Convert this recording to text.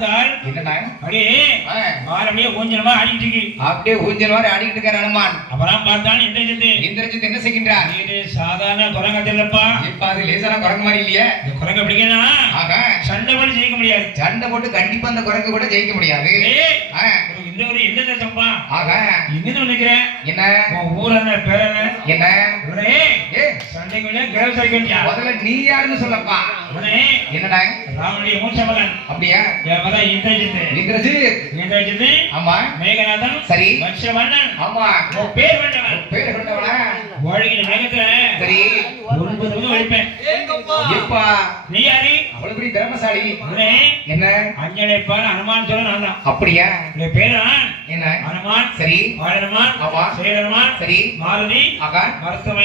பார்த்தால் என்னடா அப்படியே அப்படியே ஊஞ்சலமா ஆடிட்டு இருக்கு. அப்படியே ஊஞ்சல் மாதிரி ஆடிட்டு இருக்கார் அனுமான். அப்புறம் பார்த்தால் இந்திரஜித் என்ன செய்கின்றார்? இது சாதாரண குரங்கத்தில்லப்பா. இப்ப அது லேசான குரங்கு மாதிரி இல்லையே. இந்த குரங்கு எப்படின்னா சண்டை போட்டு ஜெயிக்க முடியாது. சண்டை போட்டு கண்டிப்பா அந்த குரங்கு கூட ஜெயிக்க முடியாது. இந்த ஒரு எந்த தேசப்பா? எங்க நினைக்கிறேன்? என்ன ஊர் என்ன பேர் என்ன? சண்டைக்குள்ள கிரகசரிக்கா முதல்ல நீ யாருன்னு சொல்லப்பா. என்னடா? ராமனுடைய மூச்ச மகன். அப்படியா? இந்திரஜித். ஆமா. மேகநாதன். சரி. வட்சவண்ணன். ஆமா. பேர் கொண்டவன். பேர் கொண்டவனா? வாழ்கிற மேகத்துல சரி 9 வழிப்பேன். எப்பா நீ யாரு? அவ்வளவு பெரிய திறமசாலி. என்ன? அஞ்சனைப்பால் அனுமான் சொல்ல நான் தான். அப்படியா? பேரா என்ன? அனுமான். சரி. வாழனுமான். ஆமா. சேரனுமான். சரி. மாருதி. ஆகா. மருத்துவ